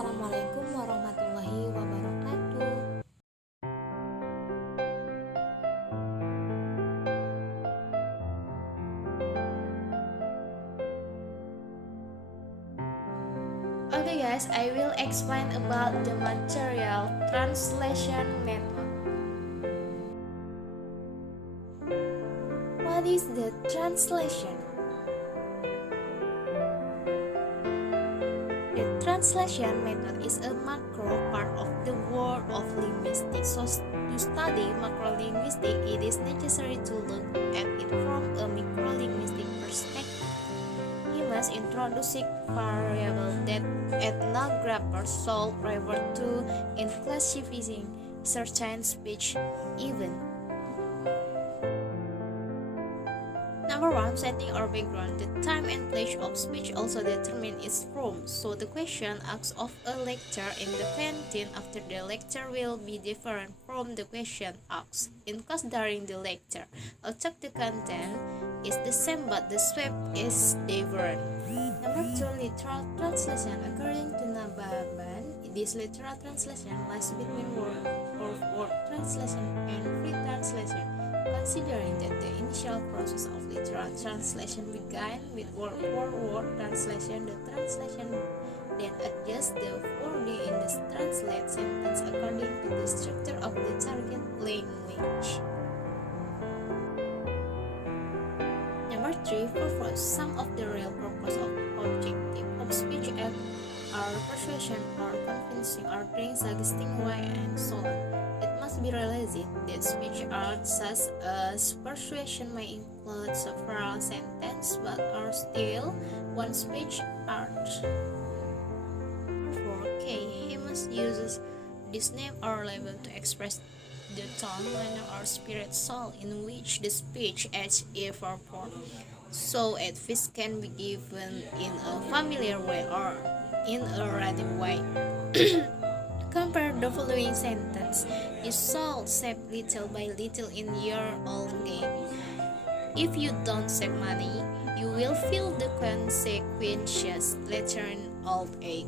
Assalamualaikum warahmatullahi wabarakatuh. Okay guys, I will explain about the material translation method. What is the translation? The translation method is a macro part of the world of linguistics. So to study macrolinguistics, it is necessary to look at it from a microlinguistic perspective. We must introduce variables that ethnographers should refer to in classifying certain speech events. Number 1, setting or background. The time and place of speech also determine its form. So the question asked of a lecture in the canteen after the lecture will be different from the question asked in class during the lecture. Although the content is the same but the sweep is different. Number 2, literal translation. According to Nababan, this literal translation lies between word or word translation and free translation. Considering that the initial process of literal translation began with word-for-word translation, the translation then adjusts the wording in the translated sentence according to the structure of the target language. Number 3, purpose. Some of the real purpose of objective of speech are persuasion or convincing or being suggesting why and so on. It must be realized that speech art such as persuasion may include several sentences but are still one speech art. Therefore, he must use this name or label to express the tone, manner, or spirit soul in which the speech is performed. So advice can be given in a familiar way or in a random way. Compare the following sentence. You shall save little by little in your old game. If you don't save money, you will feel the consequences later in old age.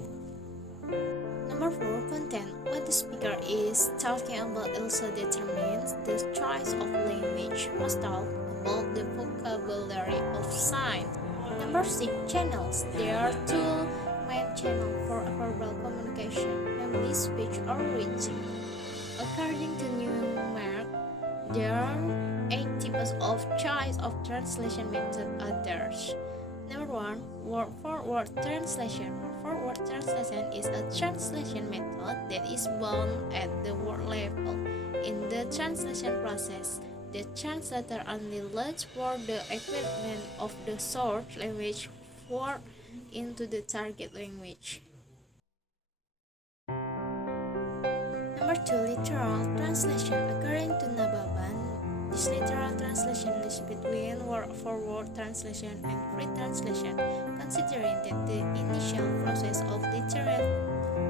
Number 4, content. What the speaker is talking about also determines the choice of language. Must talk about the vocabulary of sign. Number 6, channels. There are two main channels for verbal communication, namely speech or writing. According to Newmark, there are 8 types of choice of translation method others. Number 1, word-for-word translation. Word-for-word translation is a translation method that is bound at the word level. In the translation process, the translator only looks for the equivalent of the source language word into the target language. Number 2, literal translation. According to Nababan, this literal translation is between word-for-word translation and free translation. Considering that the initial process of literal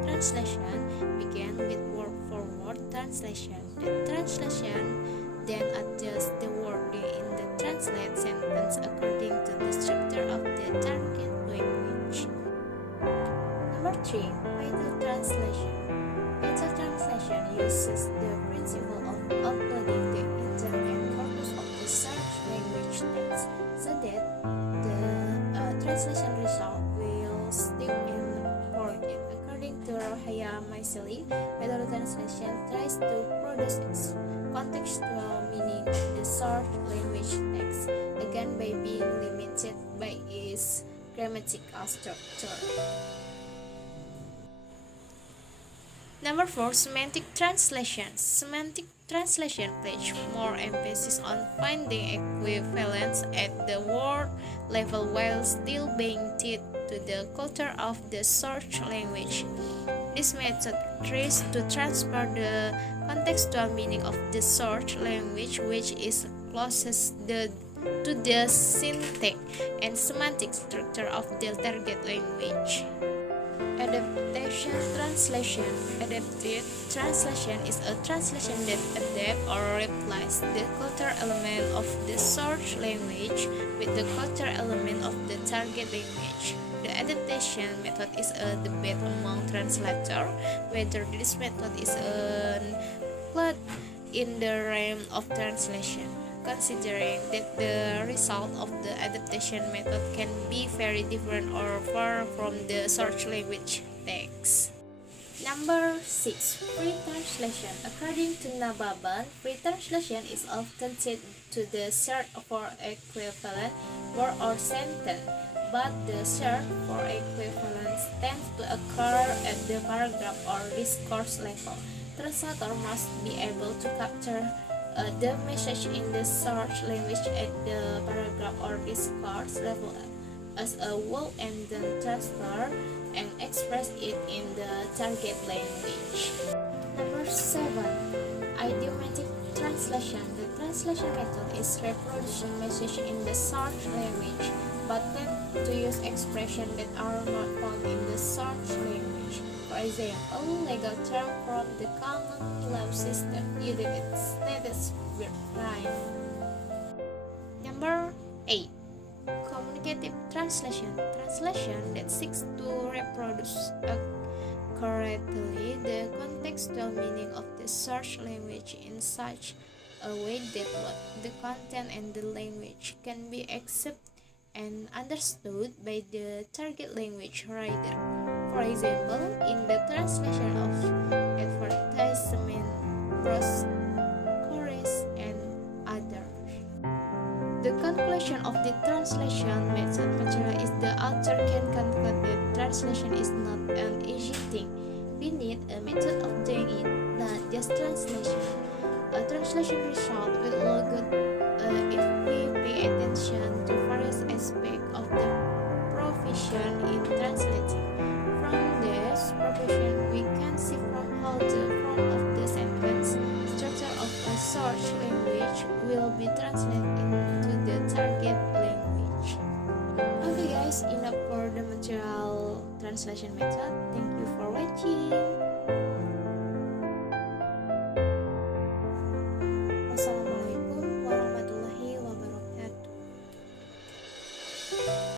translation began with word-for-word translation, the translation then adjusts the wording in the translated sentence according to the structure of the target language. Number 3, method translation. Method translation uses the principle of uploading the intent and purpose of the search language text so that the translation result will stick in forget. According to Rohaya Maiseli, method translation tries to produce contextual meaning of the search language text, again by being limited by its grammatical structure. Number 4, semantic translation. Semantic translation places more emphasis on finding equivalence at the word level while still being tied to the culture of the search language. This method tries to transfer the contextual meaning of the search language, which is closest to the syntax and semantic structure of the target language. Adaptation translation. Adaptive translation is a translation that adapts or replaces the culture element of the search language with the culture element of the target language. The adaptation method is a debate among translators whether this method is included in the realm of translation, considering that the result of the adaptation method can be very different or far from the source language text. Number 6. Free translation. According to Nababan, free translation is often said to the search for equivalent word or sentence, but the search for equivalence tends to occur at the paragraph or discourse level. Translator must be able to capture the message in the source language at the paragraph or discourse level as a whole and then transfer and express it in the target language. Number 7. Idiomatic translation. The translation method is reproducing message in the source language, but tend to use expressions that are not found in the source language. For example, legal term from the common law system United States right. Number 8. Communicative translation. Translation that seeks to reproduce accurately the contextual meaning of the source language in such a way that both the content and the language can be accepted and understood by the target language writer. For example, in the translation of advertisement, brochures, and others. The conclusion of the translation method material is the author can conclude that translation is not an easy thing. We need a method of doing it, not just translation. A translation result will look good if we pay attention to various aspects of the profession in translating. From this profession, we can see from how the form of the sentence, structure of a source language will be translated into the target language. Okay guys, enough for the material translation method. Thank you for watching.